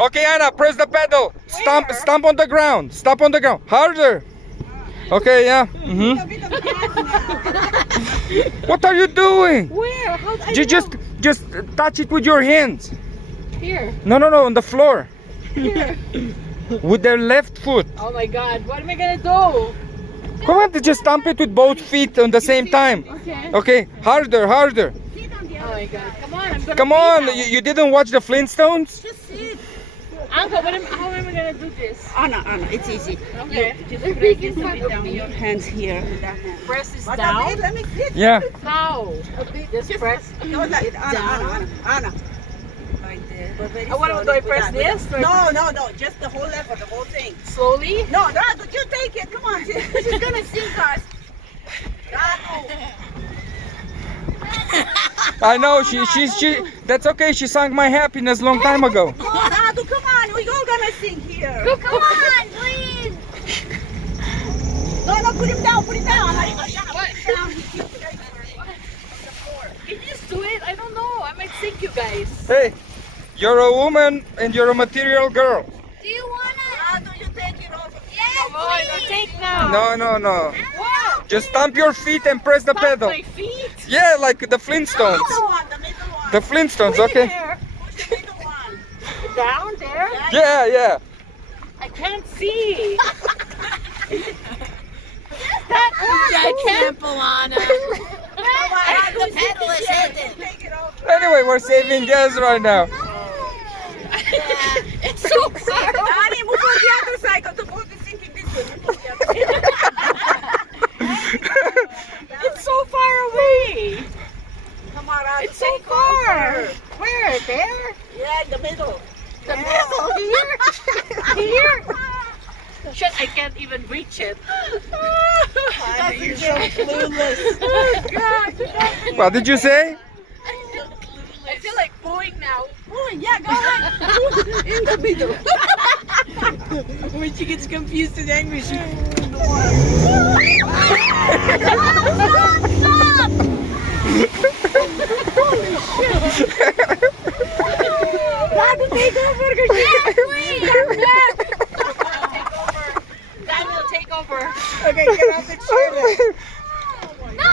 Okay, Anna, press the pedal. Stomp on the ground. Stomp on the ground. Harder. Okay, yeah. What are you doing? Where? How do I You just touch it with your hands. Here. No, on the floor. Here. With the left foot. Oh my God! What am I gonna do? Come on, just stomp it with both feet on the same time. Okay. Okay, harder. Oh my God! Come on! I'm gonna. Come on, you didn't watch the Flintstones? Just sit. Uncle, how am I gonna do this? Anna, it's easy. Okay. Just press this a bit down your hands here. Press this down. Let me sit. Yeah. How? Just press. No, Anna. Like this. But very What do I press this? No, just the whole lever, the whole thing. Slowly? No, you take it. Come on, she's gonna sink us. I know, she that's okay, she sunk my happiness long time ago. No, Radu, come on, we're all gonna sink here. Come on, please. No, put him down. What? Can you just do it? I don't know. I might sink you guys. Hey, you're a woman and you're a material girl. Do you want it? Radu, you take it off. Yes, Come on, please. take now. No. What? Just stomp your feet and press the Stomp pedal. my feet? Yeah, like the Flintstones. The middle one. The Flintstones, okay. Where? Push the middle one. Down there? Yeah. I can't see. That works. I can't. Alana. The pedal is hidden. Take it off. Anyway, we're saving gas right now. It's so far. Annie, move on the other side. Go to both is sinking this way. Move on the other side. It's so far away. Come on, Radu, It's so take far. over. Where? There? Yeah, in the middle. The middle? Here? Shit, I can't even reach it. Annie, you're so clueless. Oh, God. What did you say? I feel like booing now. Oh, yeah, go ahead. In the middle. When she gets confused and angry, she... Radu, take over. Daniel, take over. Okay, get off the chair. No.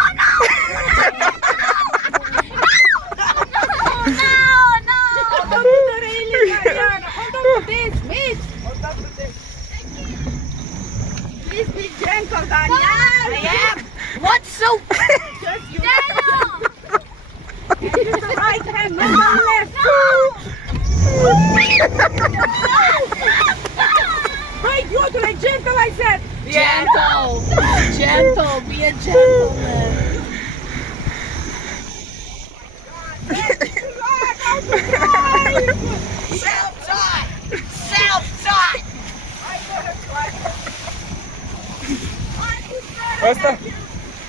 Hold on to the railing, Mariana. Hold on to this, Mitch. Hold on to this. Please be gentle, Daniel. I am. What so? Just you. Daniel. Use the right hand, not the left. Right, you are to like gentle, I said. Gentle. Be a gentleman. Self-taught.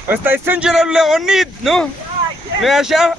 Ăsta e sângele lui Leonid, nu? Nu-i așa?